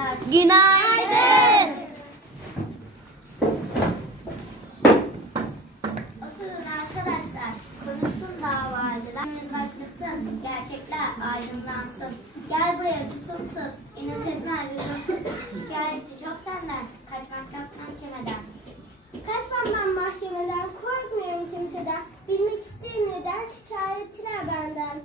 arkadaşlar. Günaydın. Oturun arkadaşlar. Konuşsun davacılar. Oyun başlasın. Gerçekler aydınlansın. Gel buraya tutumsuz. İnat etme lüzumsuz. Şikayetçi çok senden. Kaçmak yok mahkemeden. Kaçmam ben mahkemeden, korkmuyorum kimseden. Bilmek isterim neden şikayetçiler benden.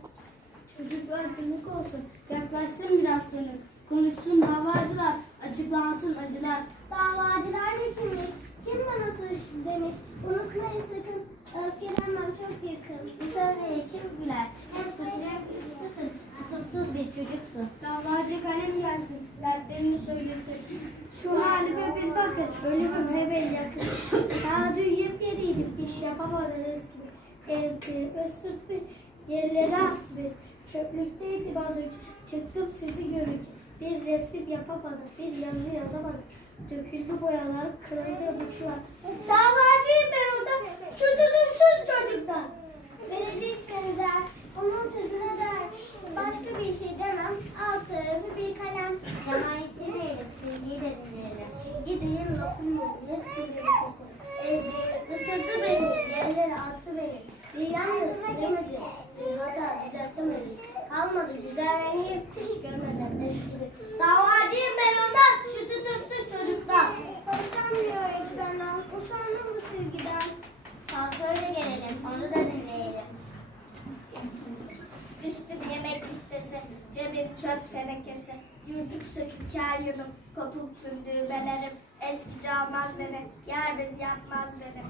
Çocuklar günlük olsun, yaklaşsın biraz sönük. Konuşsun davacılar, açıklansın acılar. Davacılar da kimmiş? Kim bana suç demiş? Unutmayın sakın, öfkelenmem çok yakın. Söyleye kim güler? Hem suçlu hem üstüsün. Tutumsuz bir çocuksun. Davacı kalem gelsin, dertlerini söylesin. Şu halime bir bakın, ölümüm bebeği yakın. Daha dün 27'ydim, iş yapamadım eskidi. Ezdi bir yerlere attı. Çöplükteydim az önce, çıktım sizi görünce. Bir resim yapamadım, bir yazı yazamadım. Döküldü boyalar, kırıldı uçlar. Davacıyım ben orada, şu tutumsuz çocuklar. Vereceksiniz der, onun sözüne der. Başka bir şey demem, alt tarafı bir kalem. Cemaatçi değilim, silgiyi de dinleyelim. Silgi değil, lokum yok, mis gibi bir koku. Ezdi, ısırdı beni, yerlere attı beni. Bir yalnız silemedi, bir hata düzeltemedi. Kalmadı güzel rengi, hiç görmeden eskidi. Davacıyım ben ondan, şu tutumsuz çocuktan. Hoşlanmıyor hiç benden, usandım bu sevgiden. Sağ söyle gelelim, onu da dinleyelim. Üstüm yemek listesi, cebim çöp tenekesi. Yurtuk sökük her yanım, kopuk tüm düğmelerim. Eskici almaz beni, yer bez yapmaz beni.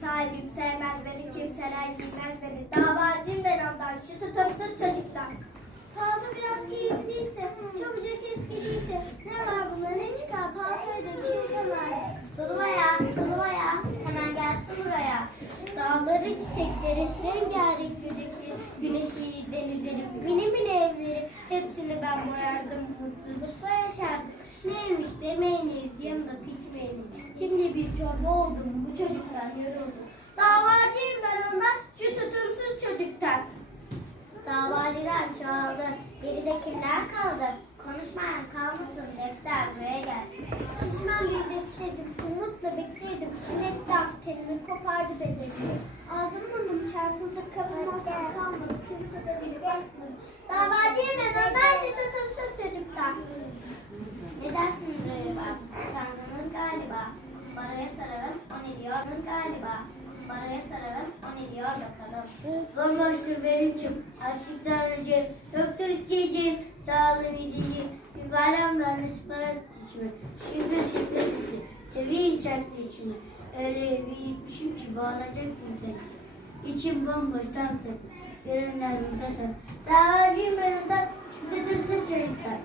Sahibim sevmez beni, kimseler bilmez beni. Davacıyım ben ondan, şu tutumsuz çocuktan. Mutlulukla yaşardım. Neymiş demeyiniz, yanında piçmeyiniz. Şimdi bir çorba oldum, bu çocuktan yoruldum. Davacıyım ben ondan, şu tutumsuz çocuktan. Davacılar çoğaldı, geride kimler kaldı? Konuşmayan kalmasın, defter buraya gelsin. Şişman bir defterdim, umutla beklerdim. Sürekli akterimi kopardı bedenimi. Ağzım burnum çarpıldı, kapımaktan kalmadı. Kimse de beni bakmadı. Davacıyım ben ondan şu tutumsuz çocuktan. Ne dersiniz acaba? Sandınız galiba. Baraya saralım, o ne diyorsunuz galiba? Baraya saralım, o ne diyor bakalım. Bomboştur benim için, açlıktan öleceğim. Yoktur içeceğim, sağlığım yiyeceğim. Bir bayramda annesi para içime. Şimdi şiddetisi, seviye çaktı içime. Öyle bir yitmişim ki bağlayacaktım seni. İçim bomboş tam takı. Görenler burada sen. Davacıyım ben ondan, şimdi tuttu çocuklar.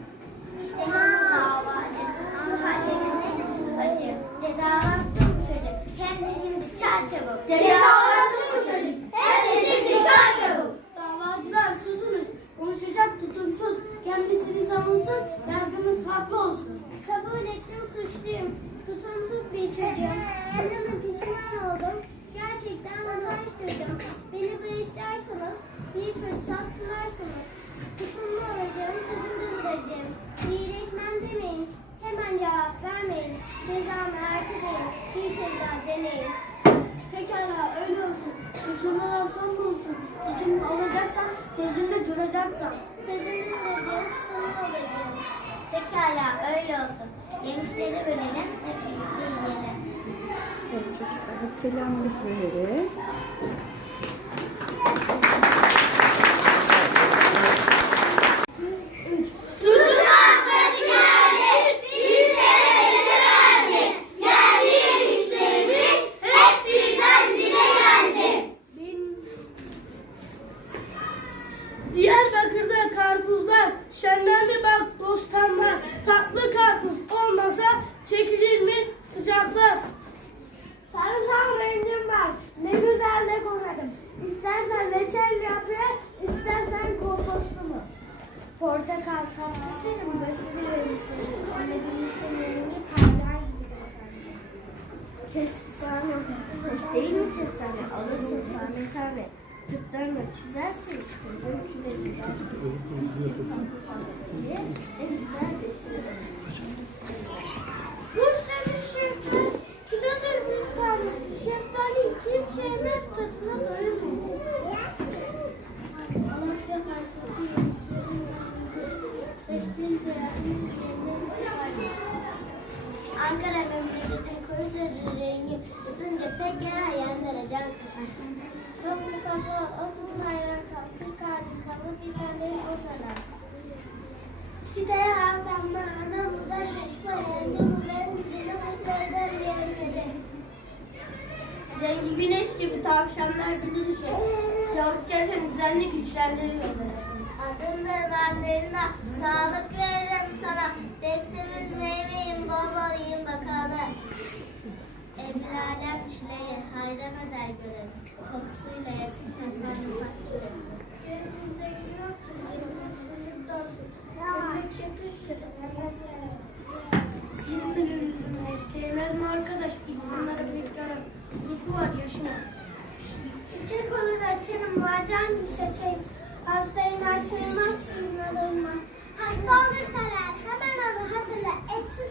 İşte davacı, şu hallerine acı. Cezalansın bu çocuk, hem de şimdi çar çabuk. Cezalansın bu çocuk, hem de şimdi çar çabuk. Davacılar susunuz, konuşacak tutumsuz, kendisini savunsun, yargımız haklı olsun. Kabul ettim suçluyum. Tutumsuz bir çocuğum. Kendime pişman oldum. Gerçekten utanç duydum. Beni bağışlarsanız bir fırsat sunarsanız. Sözünde duracaksan. Sözümde duracağım, tutumlu olacağım. Pekala öyle olsun. Yemişleri bölelim, hep birlikte yiyelim. Evet çocuklar hadi selamünaleyküm. kestane alırsın tane tane. Tıplarla çizersin, kurdun küle çizersin. En güzel desin. Bursa'nın şeftali kilodur bir tanesi. Şeftali kim sevmez tadına doyurmuyor. Amasya karşısı Beştiğim Ankara memleketin koyu sarı rengi ısınca pek yer can katar. Toplu kafa otun hayran kalkır kartı kalıp bitenleri ortada. Gideye ağlamma ana burada şaşma yerde bu ben güzeli mutlu eder yerine Rengi güneş gibi tavşanlar bilir şey. Yahut gerçekten düzenli güçlendiriyor. Adımdır mandalina, sağlık veririm sana. Pek sevil meyveyim, bol bol bakalım. Evli alem çileyi hayran eder görelim. Kokusuyla yetinmez sen uzak görelim. Gözünüzde gülüyorsun, fıstık dolsun. Kırlık çıkıştır, nefes verir. İzmir'in sevmez mi arkadaş? İzmir'e bekliyorum. Nüfu var, yaşı var. Çiçek olur açarım, mercan bir seçeyim. Hastayı naşırmaz, suyuna doymaz. Hasta olur sever, hemen onu hatırla. Eksi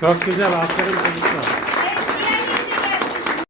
Çok güzel. Aferin çocuklar.